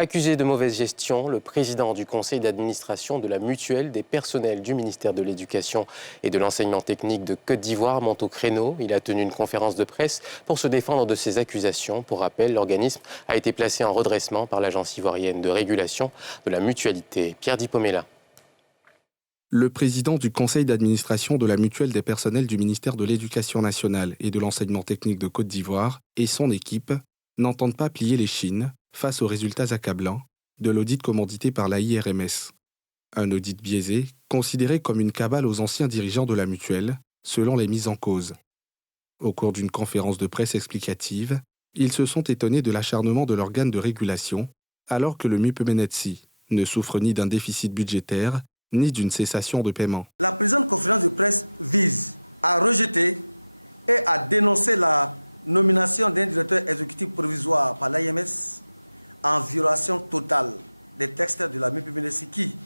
Accusé de mauvaise gestion, le président du conseil d'administration de la mutuelle des personnels du ministère de l'Éducation et de l'enseignement technique de Côte d'Ivoire monte au créneau. Il a tenu une conférence de presse pour se défendre de ces accusations. Pour rappel, l'organisme a été placé en redressement par l'agence ivoirienne de régulation de la mutualité. Pierre Dipomella. Le président du conseil d'administration de la mutuelle des personnels du ministère de l'Éducation nationale et de l'enseignement technique de Côte d'Ivoire et son équipe n'entendent pas plier les chines face aux résultats accablants de l'audit commandité par l'AIRMS. Un audit biaisé, considéré comme une cabale aux anciens dirigeants de la mutuelle, selon les mises en cause. Au cours d'une conférence de presse explicative, ils se sont étonnés de l'acharnement de l'organe de régulation, alors que le MUPMNETSI ne souffre ni d'un déficit budgétaire, ni d'une cessation de paiement. La présente conférence de presse vise à rejeter et à dénoncer la nomination d'un directeur exécutif provisoire par l'AIMS en violation totale des textes de la MUPMNETSI qui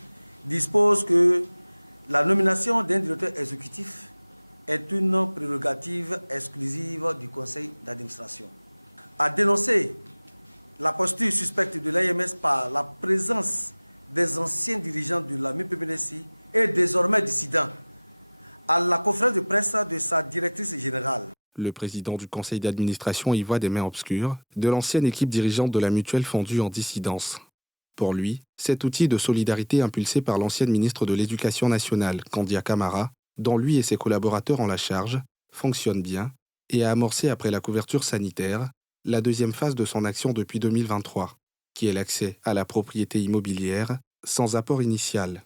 dispose que la nomination d'un directeur exécutif est une prérogative exclusive du conseil d'administration. À dénoncer la posture suspecte de l'AIMS par la présence des anciens dirigeants de la MUPMNETSI et désormais dissidents à la conférence de presse de sa directrice générale. Le président du conseil d'administration y voit des mains obscures de l'ancienne équipe dirigeante de la mutuelle fondue en dissidence. Pour lui, cet outil de solidarité impulsé par l'ancienne ministre de l'Éducation nationale, Kandia Camara, dont lui et ses collaborateurs ont la charge, fonctionne bien et a amorcé après la couverture sanitaire la deuxième phase de son action depuis 2023, qui est l'accès à la propriété immobilière sans apport initial.